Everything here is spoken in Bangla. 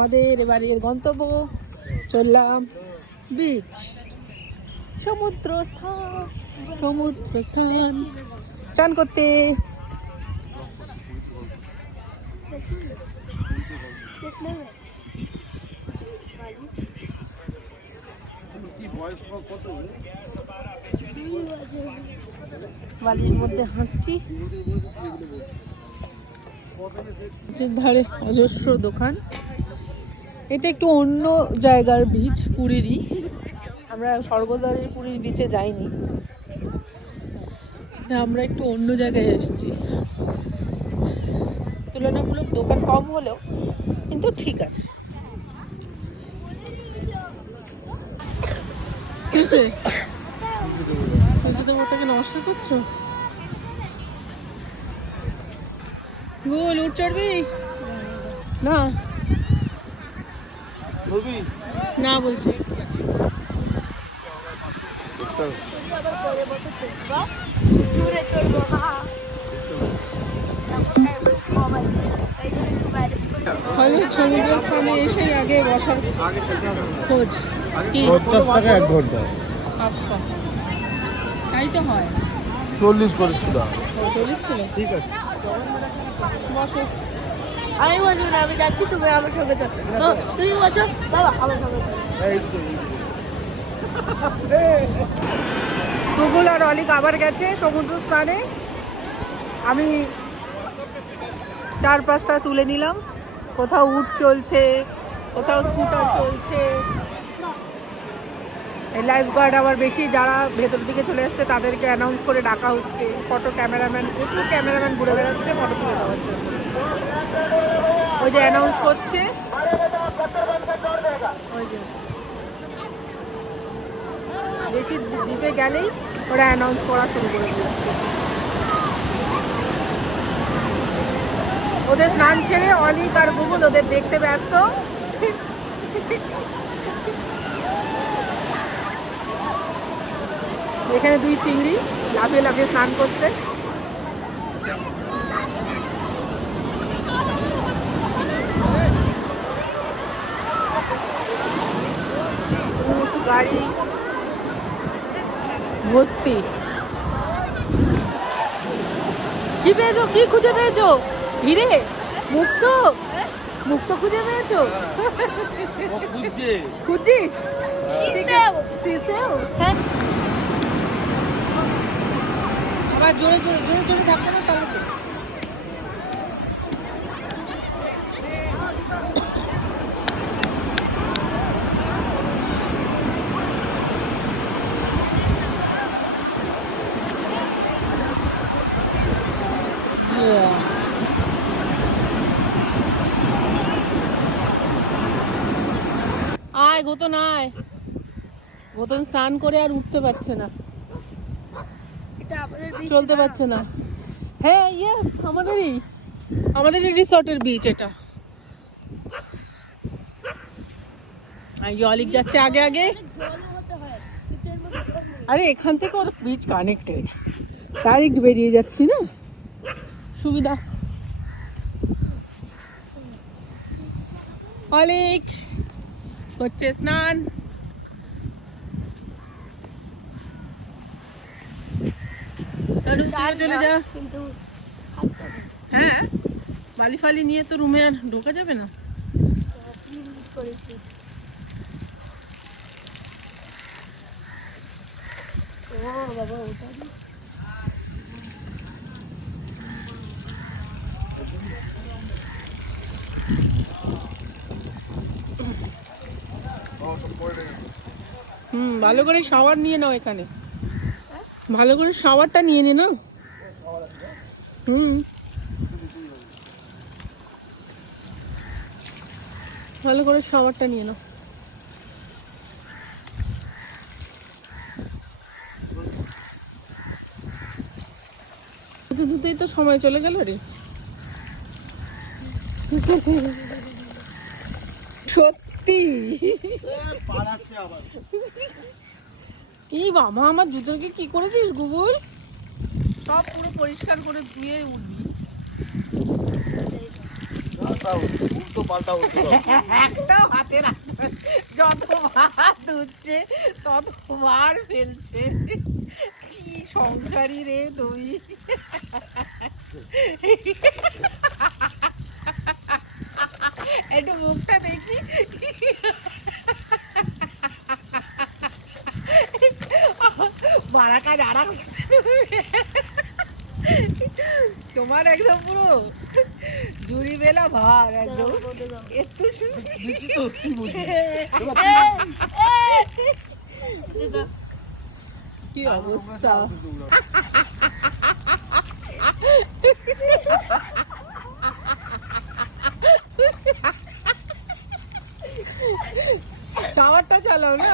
আমাদের এবারের গন্তব্য চললাম বিচ, সমুদ্র স্থান চান করতে। বালির মধ্যে হাঁটছি, ধারে অজস্র দোকান। এটা একটু অন্য জায়গার বিচ, পুরীরই। আমরা স্বর্গদ্বারের পুরীর বিচে যাইনি, আমরা একটু অন্য জায়গায় এসেছি। তুলনামূলক দোকান কম হলেও কিন্তু ঠিক আছে। ওটাকে নমস্কার করছো? গোল উঠ চড়বি না? না বলছি সমুদ্রের স্থানে এসে আগে বসার খোঁজ। 50 টাকা 1 ঘন্টা। আচ্ছা, তাই তো হয়। 40 করেছিল। 40 ছিল, ঠিক আছে বসো। আমি বসবো না, আমি যাচ্ছি, তুমি আমার সঙ্গে যাও। তুমি বসো বাবা, আমার সঙ্গে গুগল আর অলিক আবার গেছে সমুদ্র স্নানে। আমি 4-5টা তুলে নিলাম। কোথাও উট চলছে, কোথাও স্কুটার চলছে। এই লাইফ গার্ড আবার বেশি যারা ভেতর দিকে চলে আসছে তাদেরকে অ্যানাউন্স করে ডাকা হচ্ছে। ফটো ক্যামেরাম্যান, প্রচুর ক্যামেরাম্যান ঘুরে বেড়াচ্ছে ফটো তুলে দেওয়ার জন্য। ওই যে অ্যানাউন্স করছে, ওই যে বেশি দ্বীপে গেলেই ওরা অ্যানাউন্স করা শুরু করে দিচ্ছে। ওদের স্নান ছেড়ে অলিক আর গুগল ওদের দেখতে ব্যস্ত। এখানে 2 চিংড়ি লাফিয়ে লাফিয়ে স্নান করছে। গাড়ি ভর্তি। কি পেয়েছো? কি খুঁজে পেয়েছো? হিরে? মুক্ত? মুক্ত খুঁজে পেয়েছো? খুঁজিস? আবার জোরে জোরে জোরে জোরে ধাক্কা না, তাহলে আয় গোতন আয়। গোতন স্নান করে আর উঠতে পারছে না, চলতে পারছে না। হ্যাঁ ইয়েস, আমাদেরই রিসর্টের বিচ এটা। অলিক যাচ্ছে আগে আগে। আরে এখান থেকে ওর বিচ কানেক্টেড, ডাইরেক্ট বেরিয়ে যাচ্ছি না, সুবিধা। অলিক করছে স্নান। চলে যা। হ্যাঁ, বালি ফালি নিয়ে তো রুমে আর ঢোকা যাবে না। বাবা ওটা ভালো করে শাওয়ার নিয়ে নাও এখানে, ভালো করে শাওয়ারটা নিয়ে নে না। ভালো করে শাওয়ারটা নিয়ে নাও। ধুতেই তো সময় চলে গেল রে। সত্যি এই বাবা, আমার জুতোকে কি করেছিস গুগল? সব পুরো পরিষ্কার করে ধুয়ে উঠবি। পাল্টা উল্টো পাল্টা উল্টো একটাও হাতে রাখবে, যতবার ধুচ্ছে ততবার ফেলছে। কি সংসারী রে তুই। একটু মুখটা দেখি। মারা কাজ আরাম। তোমার একদম পুরো জুড়ি বেলা ভার একদম। একটু দিচ্ছি তো কি বুঝি কি অবস্থা। শাওয়ারটা চালাও না।